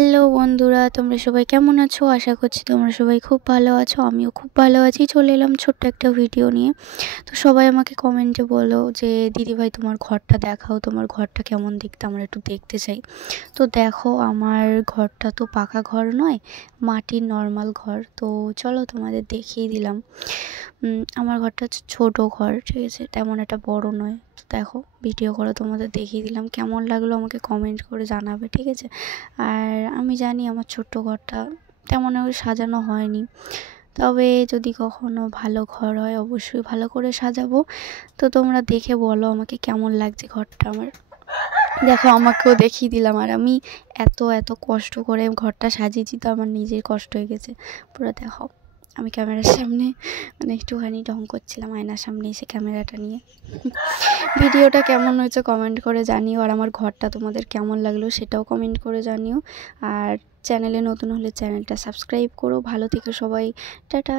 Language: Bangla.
হ্যালো বন্ধুরা, তোমরা সবাই কেমন আছো? আশা করছি তোমরা সবাই খুব ভালো আছো। আমিও খুব ভালো আছি। চলে এলাম ছোট্ট একটা ভিডিও নিয়ে। তো সবাই আমাকে কমেন্টে বলো যে দিদিভাই তোমার ঘরটা দেখাও, তোমার ঘরটা কেমন দেখতে, আমরা একটু দেখতে চাই। তো দেখো, আমার ঘরটা তো পাকা ঘর নয়, মাটির নর্মাল ঘর। তো চলো তোমাদের দেখিয়ে দিলাম। আমার ঘরটা হচ্ছে ছোটো ঘর, ঠিক আছে, তেমন একটা বড় নয়। তো দেখো, ভিডিও করে তোমাদের দেখিয়ে দিলাম। কেমন লাগলো আমাকে কমেন্ট করে জানাবে, ঠিক আছে। আর আমি জানি আমার ছোট্ট ঘরটা তেমন সাজানো হয়নি, তবে যদি কখনো ভালো ঘর হয় অবশ্যই ভালো করে সাজাবো। তো তোমরা দেখে বলো আমাকে কেমন লাগছে ঘরটা আমার। দেখো, আমাকেও দেখিয়ে দিলাম। আর আমি এত এত কষ্ট করে ঘরটা সাজিয়েছি, তো আমার নিজের কষ্ট হয়ে গেছে পুরো। দেখো, আমি ক্যামেরার সামনে একটুখানি ঢং করছিলাম আয়নার সামনে এসে ক্যামেরাটা নিয়ে। ভিডিওটা কেমন হয়েছে কমেন্ট করে জানিও, আর আমার ঘরটা তোমাদের কেমন লাগলো সেটাও কমেন্ট করে জানিও। আর চ্যানেলে নতুন হলে চ্যানেলটা সাবস্ক্রাইব করো। ভালো থেকো সবাই, টাটা।